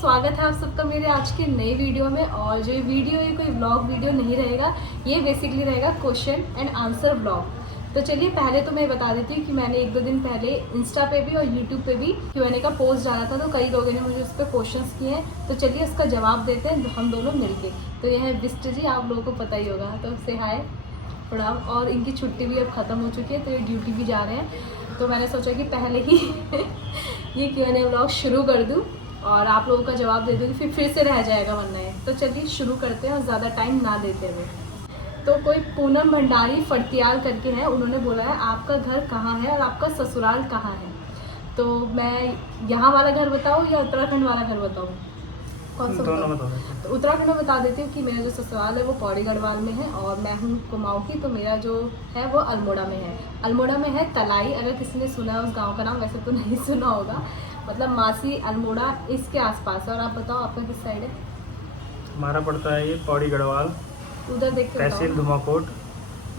स्वागत है आप सबका मेरे आज के नए वीडियो में। और जो ये वीडियो है कोई व्लॉग वीडियो नहीं रहेगा, ये बेसिकली रहेगा क्वेश्चन एंड आंसर व्लॉग। तो चलिए पहले तो मैं बता देती हूँ कि मैंने 1-2 दिन पहले इंस्टा पे भी और यूट्यूब पे भी Q&A का पोस्ट डाला था, तो कई लोगों ने मुझे उस पर क्वेश्चंस किए हैं। तो चलिए उसका जवाब देते हैं हम दोनों मिलके। तो ये है बिस्ट जी, आप लोगों को पता ही होगा, तो से हाय प्रणाम। और इनकी छुट्टी भी अब ख़त्म हो चुकी है, तो ये ड्यूटी भी जा रहे हैं। तो मैंने सोचा कि पहले ही ये Q&A व्लॉग शुरू कर दूँ और आप लोगों का जवाब दे दूँगी, फिर से रह जाएगा वरना है। तो चलिए शुरू करते हैं और ज़्यादा टाइम ना देते हुए। तो कोई पूनम भंडारी फड़तियाल करके है, उन्होंने बोला है आपका घर कहाँ है और आपका ससुराल कहाँ है। तो मैं यहाँ वाला घर बताऊँ या उत्तराखंड वाला घर बताऊँ, कौन सा बताऊँ? तो उत्तराखंड में बता देती हूँ कि मेरा जो ससुराल है वो पौड़ी गढ़वाल में है और मैं हूँ कुमाऊँ की। तो मेरा जो है वो अल्मोड़ा में है। अल्मोड़ा में है तलाई, अगर किसी ने सुना है उस गाँव का नाम, वैसे तो नहीं सुना होगा, मतलब मासी अल्मोड़ा इसके आसपास है। और आप बताओ आपका किस साइड है? हमारा पड़ता है ये पौड़ी गढ़वाल, उधर देख के तहसील धुमाकोट,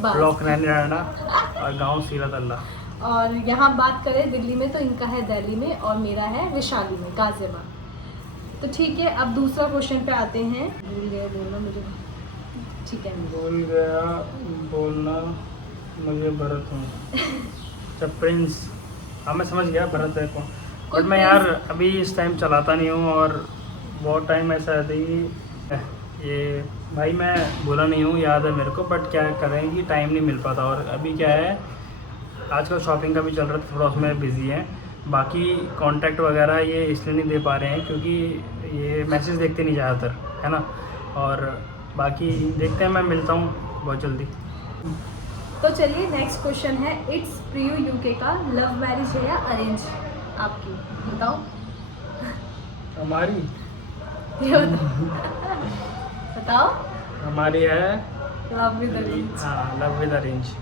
ब्लॉक नैनीराना और गांव सीरत अल्लाह। और यहाँ बात करें दिल्ली में तो इनका है दिल्ली में और मेरा है वैशाली में, गाजियाबाद। तो ठीक है, अब दूसरा क्वेश्चन पे आते हैं। भूल गए बोलना मुझे, ठीक है भूल गया बोलना मुझे भरत हूँ। अच्छा प्रिंस, हाँ मैं समझ गया भरत है कौन, बट मैं यार अभी इस टाइम चलाता नहीं हूँ और बहुत टाइम ऐसा है कि ये भाई मैं बोला नहीं हूँ, याद है मेरे को, बट क्या करें कि टाइम नहीं मिल पाता। और अभी क्या है आजकल शॉपिंग का भी चल रहा था, थोड़ा उसमें बिजी है। बाकी कांटेक्ट वगैरह ये इसलिए नहीं दे पा रहे हैं क्योंकि ये मैसेज देखते नहीं ज़्यादातर, है ना। और बाकी देखते हैं, मैं मिलता हूँ बहुत जल्दी। तो चलिए नेक्स्ट क्वेश्चन है, इट्स प्रियू यूके का लव मैरिज है या अरेंज आपकी, बताओ। हमारी बताओ। हमारी है लव विद अरेंज। हाँ, लव विद अरेंज।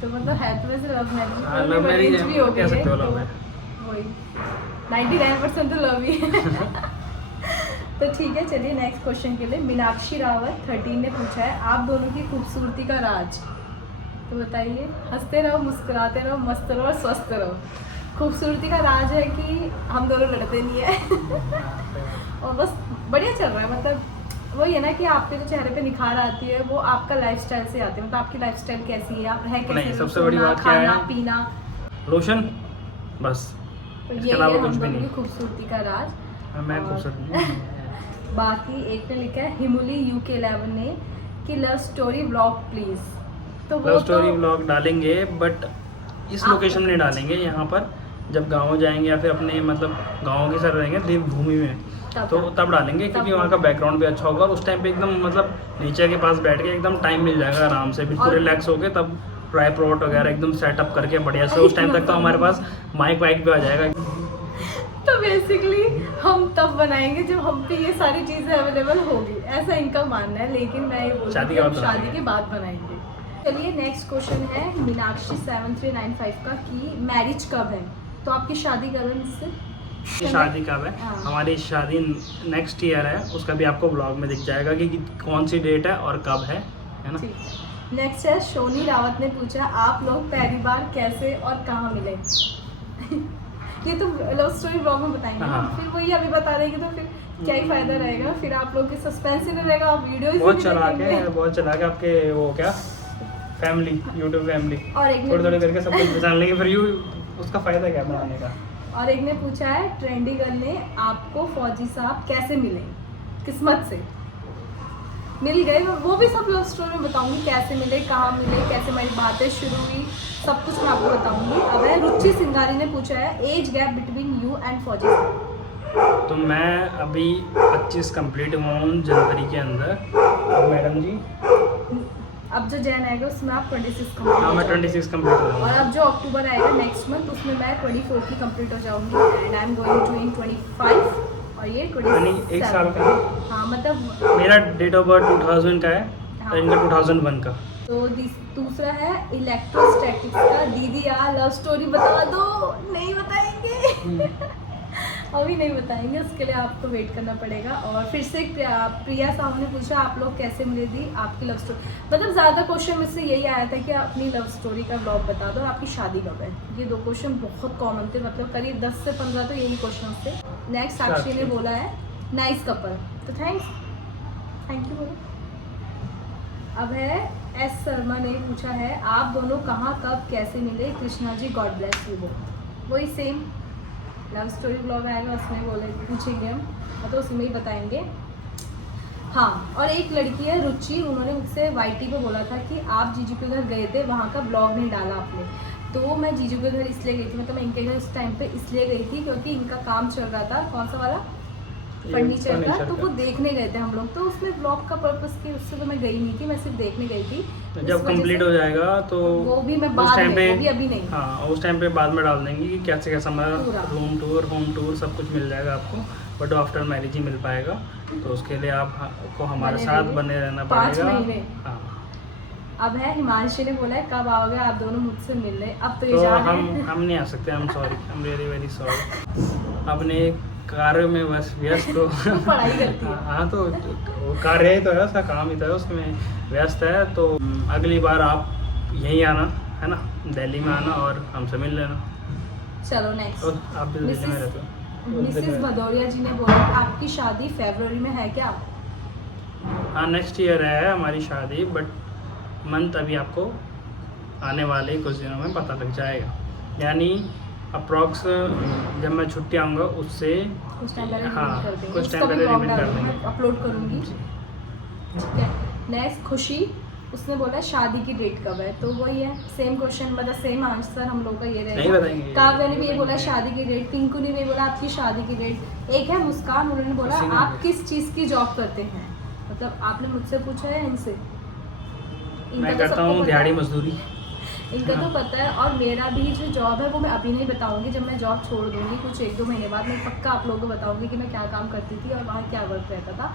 तो मतलब है तो वैसे लव मैरिज, हाँ लव मैरिज भी हो कह सकते हो, लव है वही 99% तो लव ही है। तो ठीक है, चलिए नेक्स्ट क्वेश्चन के लिए मीनाक्षी रावत 13 ने पूछा है आप दोनों की खूबसूरती का राज। तो बताइए, हंसते रहो, मुस्कुराते रहो, मस्त रहो और स्वस्थ रहो। खूबसूरती का राज है कि हम दोनों लड़ते नहीं है और बस बढ़िया चल रहा है। मतलब वही है ना कि आपके जो चेहरे पे निखार आती है वो आपका लाइफस्टाइल से आती है। मतलब आपकी लाइफस्टाइल कैसी है, आप है कैसे, नहीं, सबसे बड़ी बात क्या खाना है, पीना, लोशन, बस तो इसके ये अलावा है कुछ हम भी दोनों की नहीं। खूबसूरती का राज। मैं और खूबसूरत नहीं। बाकी एक ने लिखा है हिमुली UK11 ने कि लव स्टोरी व्लॉग प्लीज। तो वो लव स्टोरी तो व्लॉग डालेंगे बट इस लोकेशन में नहीं डालेंगे, यहाँ पर जब गाँव जाएंगे या फिर अपने मतलब गाँव की सर रहेंगे देवभूमि में, तो तब डालेंगे क्योंकि वहाँ का बैकग्राउंड भी अच्छा होगा और उस टाइम पे एकदम मतलब नेचर के पास बैठ के एकदम टाइम मिल जाएगा आराम से, बिल्कुल रिलैक्स होके, तब ड्राई प्लॉट वगैरह एकदम सेटअप करके बढ़िया से। उस टाइम तक तो हमारे पास माइक वाइक भी आ जाएगा। तो बेसिकली हम तब बनाएंगे जब हम पे ये सारी चीज़ें अवेलेबल होगी, ऐसा इनका मानना है। लेकिन मैं ये बोलती हूँ कि हम शादी के बाद बनाएंगे। चलिए नेक्स्ट क्वेश्चन है मीनाक्षी 7395 का कि मैरिज कब है। तो आपकी शादी कब है मुझसे? शादी कब है? हाँ। हमारी शादी नेक्स्ट ईयर है, उसका भी आपको ब्लॉग में दिख जाएगा कि कौन सी डेट है और कब है ना। ठीक है। नेक्स्ट है सोनी रावत ने पूछा आप लोग पहली बार कैसे और कहाँ मिले। ये तो लव स्टोरी ब्लॉग में बताएंगे ना, हाँ। फिर वही अभी बता देंगे तो फिर क्या ही फायदा रहेगा, फिर आप लोग की सस्पेंस ही नहीं रहेगा, आप वीडियो बहुत चला के आपके वो क्या फैमिली, यूट्यूब फैमिली और एक थोड़ी थोड़ी करके सब कुछ जान लेंगे, फिर उसका फायदा क्या बनाने का। और एक ने पूछा है ट्रेंडी गर्ल ने आपको फौजी साहब कैसे मिले। किस्मत से मिल गए, वो भी सब लव स्टोरी में बताऊंगी, कैसे मिले, कहाँ मिले, कैसे मेरी बातें शुरू हुई, सब कुछ मैं आपको बताऊंगी। अब है रुचि सिंगारी ने पूछा है age gap between you and फौजी साहब। तो मैं अभी 25 कंप्लीट हुआ हूँ जनवरी के अंदर। अब मैडम जी अब जो जैन आएगा उसमें आप 26 हाँ मैं कंप्लीट 26 कंप्लीट हो और अब जो अक्टूबर आएगा नेक्स्ट मंथ उसमें मैं 24 की कंप्लीट हो जाऊंगी and I am going to in 25 और ये 27। एक साल का। हाँ मतलब मेरा डेट ऑफ बर्थ 2000 का है हाँ। और इनका 2001 का। तो दूसरा है इलेक्ट्रोस्टैटिक्स का दीदी यार लव स्टोरी बता दो। नहीं बताएंगे अभी नहीं बताएंगे, उसके लिए आपको वेट करना पड़ेगा। और फिर से प्रिया साहब ने पूछा आप लोग कैसे मिले दी आपकी लव स्टोरी। मतलब ज़्यादा क्वेश्चन मुझसे यही आया था कि अपनी लव स्टोरी का ब्लॉग बता दो, आपकी शादी कब है। ये 2 क्वेश्चन बहुत कॉमन थे, मतलब करीब 10 से 15 तो यही क्वेश्चन थे। नेक्स्ट साक्षी ने बोला है नाइस कपल, तो थैंक यू बोलो। अब है एस शर्मा ने पूछा है आप दोनों कहाँ कब कैसे मिले, Krishna ji God bless you both. वही सेम लव स्टोरी ब्लॉग आएगा उसमें बोले पूछेंगे हम, तो उसमें ही बताएंगे। हाँ, और एक लड़की है रुचि, उन्होंने मुझसे वाईटी पे बोला था कि आप जीजू के घर गए थे, वहाँ का ब्लॉग नहीं डाला आपने। तो मैं जीजू के घर इसलिए गई थी, मतलब मैं इनके घर इस टाइम पे इसलिए गई थी क्योंकि इनका काम चल रहा था, कौन सा वाला, फर्नीचर का, तो वो देखने गए थे हम लोग। तो उसमें ब्लॉग का पर्पस की उससे तो मैं गई नहीं थी, मैं सिर्फ देखने गई थी। जब कंप्लीट हो जाएगा तो वो भी मैं बाद में, वो भी अभी नहीं। हाँ, उस टाइम पे बाद में डाल देंगे कि कैसे कैसा हमारा रूम टूर, होम टूर सब कुछ मिल जाएगा आपको, बट आफ्टर मैरिज ही मिल पाएगा। तो उसके लिए आपको हमारे साथ बने रहना पड़ेगा। 5 महीने। हाँ। अब है हिमांशी ने बोला है कब आओगे आप दोनों मुझसे मिलने, अब तो ये तो जान हम नहीं आ सकते, हम सॉरी, हम रियली वेरी सॉरी। अपने कार्य में बस व्यस्त हो। पढ़ाई करती है। हाँ, तो वो कार्य ही तो है, उसका काम ही तो है, उसमें व्यस्त है। तो अगली बार आप यहीं आना है ना, दिल्ली में आना और हमसे मिल लेना। चलो नेक्स्ट, आप भी दिल्ली में रहते हो। मिसेस भदौरिया जी ने बोला आपकी शादी फरवरी में है क्या? हाँ, नेक्स्ट ईयर है हमारी शादी, बट मंथ अभी आपको आने वाले कुछ दिनों में पता लग जाएगा। यानी अप्रॉक्स जब मैं छुट्टी आऊँगा उससे कुछ टाइम पहले हाँ, कर देंगे, कुछ टाइम पहले रिवील कर देंगे, अपलोड करूँगी। ठीक है, नेक्स्ट खुशी, उसने बोला शादी की डेट कब है, तो वही है सेम क्वेश्चन, मतलब सेम आंसर हम लोग का ये नहीं रहेगा। बताएंगे। काव्या ने भी ये बोला शादी की डेट, पिंकू ने भी बोला आपकी शादी की डेट। एक है मुस्कान, उन्होंने बोला आप किस चीज़ की जॉब करते हैं, मतलब आपने मुझसे पूछा है इनसे। मैं करता हूँ दिहाड़ी मजदूरी। इनका तो पता है, और मेरा भी जो जॉब है वो मैं अभी नहीं बताऊंगी, जब मैं जॉब छोड़ दूंगी कुछ 1-2 महीने बाद मैं पक्का आप लोगों को बताऊंगी कि मैं क्या काम करती थी और वहाँ क्या वर्क रहता था।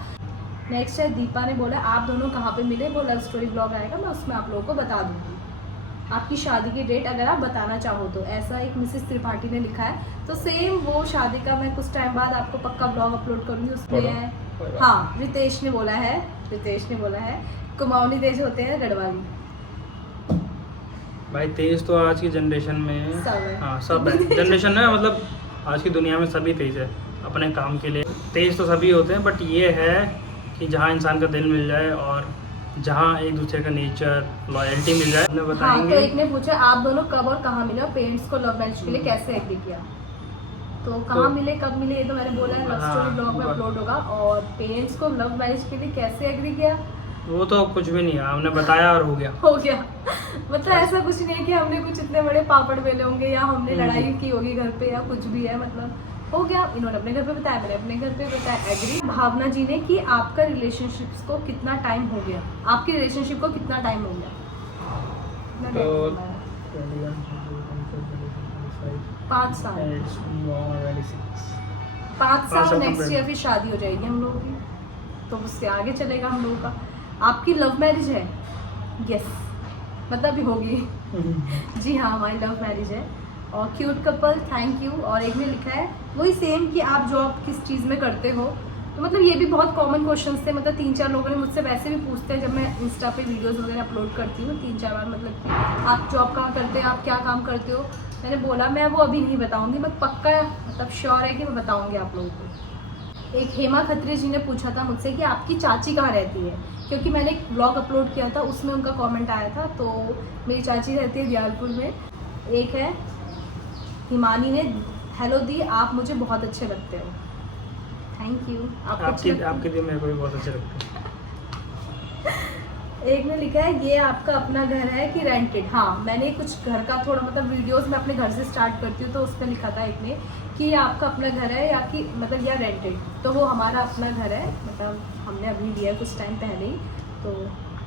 नेक्स्ट है दीपा ने बोला आप दोनों कहाँ पे मिले, वो लव स्टोरी ब्लॉग आएगा, मैं उसमें आप लोगों को बता दूंगी। आपकी शादी की डेट अगर आप बताना चाहो तो, ऐसा एक मिसेस त्रिपाठी ने लिखा है। तो सेम वो शादी का मैं कुछ टाइम बाद आपको पक्का ब्लॉग अपलोड करूँगी, उसमें है। हाँ, रितेश ने बोला है कुमाऊनी तेज होते हैं गढ़वाली। भाई तेज तो आज की जनरेशन में सब है। हाँ, सब है जनरेशन है, मतलब आज की दुनिया में सभी तेज है अपने काम के लिए। तेज तो सभी होते हैं, बट ये है कि जहाँ इंसान का दिल मिल जाए और जहाँ एक दूसरे का नेचर, लॉयल्टी मिल जाए। हमने बताएंगे। हाँ, तो एक ने पूछा आप दोनों कब और कहाँ मिले और पेरेंट्स को लव मैरिज के लिए कैसे एग्री किया। तो कहाँ मिले कब मिले ये तो मैंने बोला है, लव स्टोरी ब्लॉग में अपलोड होगा। और पेरेंट्स को लव मैरिज के लिए कैसे एग्री किया, वो तो कुछ भी नहीं है, हमने बताया और हो गया। मतलब ऐसा कुछ नहीं है कि हमने कुछ इतने बड़े पापड़ बेले होंगे या हमने लड़ाई की होगी घर पे या कुछ भी है, मतलब हो गया। इन्होंने अपने घर पे बताया, मैंने अपने घर पे बताया, एग्री। भावना जी ने कि आपका रिलेशनशिप को कितना टाइम हो गया, आपकी रिलेशनशिप को कितना टाइम हो गया? तो 5 साल। 5 साल, नेक्स्ट ईयर फिर शादी हो जाएगी हम लोगों की, तो उससे आगे चलेगा हम लोगों का। आपकी लव मैरिज है? यस, मतलब अभी होगी। जी हाँ, हमारी लव मैरिज है। और क्यूट कपल, थैंक यू। और एक ने लिखा है वही सेम कि आप जॉब किस चीज़ में करते हो, तो मतलब ये भी बहुत कॉमन क्वेश्चंस थे, मतलब 3-4 लोगों ने मुझसे वैसे भी पूछते हैं जब मैं इंस्टा पे वीडियोस वगैरह अपलोड करती हूँ 3-4 बार, मतलब कि आप जॉब कहाँ करते हैं, आप क्या काम करते हो। मैंने बोला मैं वो अभी नहीं बताऊँगी, मैं पक्का मतलब श्योर है कि मैं बताऊँगी आप लोगों को। एक हेमा खत्री जी ने पूछा था मुझसे कि आपकी चाची कहाँ रहती है, क्योंकि मैंने एक ब्लॉग अपलोड किया था उसमें उनका कमेंट आया था। तो मेरी चाची रहती है दियालपुर में। एक है हिमानी ने हेलो दी, आप मुझे बहुत अच्छे लगते हो, थैंक यू। आपके लिए मेरे को भी बहुत अच्छे लगते हैं। एक ने लिखा है ये आपका अपना घर है कि रेंटेड। हाँ, मैंने कुछ घर का थोड़ा मतलब वीडियोस में अपने घर से स्टार्ट करती हूँ, तो उस पर लिखा था एक ने कि ये आपका अपना घर है या कि मतलब या रेंटेड, तो वो हमारा अपना घर है, मतलब हमने अभी लिया कुछ टाइम पहले ही, तो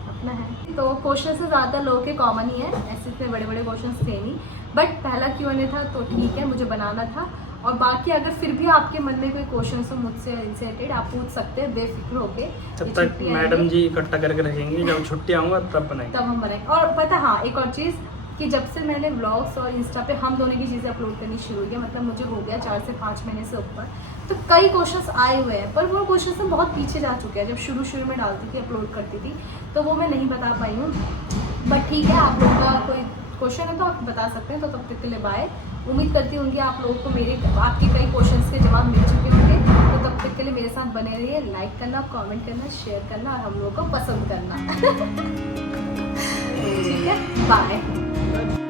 अपना है। तो क्वेश्चन से ज़्यादा लोगों के कॉमन ही है, ऐसे इतने बड़े बड़े क्वेश्चन थे नहीं, बट पहला Q&A था तो ठीक है, मुझे बनाना था। और बाकी अगर फिर भी आपके मन में कोई क्वेश्चन हो मुझसे इनसे रिलेटेड, आप पूछ सकते हैं बेफिक्र होके। जब तक मैडम जी इकट्ठा करके रखेंगे, जब छुट्टी आऊँगा तब बनाएंगे, तब हम बनाएंगे। और पता हाँ, एक और चीज़ कि जब से मैंने व्लॉग्स और इंस्टा पे हम दोनों की चीज़ें अपलोड करनी शुरू हुई है, मतलब मुझे हो गया 4 से 5 महीने से ऊपर, तो कई क्वेश्चंस आए हुए हैं, पर वो क्वेश्चंस में बहुत पीछे जा चुके हैं। जब शुरू में डालती थी, अपलोड करती थी, तो वो मैं नहीं बता पाई हूँ, बट ठीक है, आप लोगों का कोई क्वेश्चन है तो आप बता सकते हैं। तो तब तक के लिए बाय। उम्मीद करती हूँ कि आप लोगों को मेरे आपके कई क्वेश्चंस के जवाब मिल चुके होंगे। लिए मेरे साथ बने रहिए, लाइक करना, कमेंट करना, शेयर करना और हम लोग को पसंद करना। ठीक है, बाय।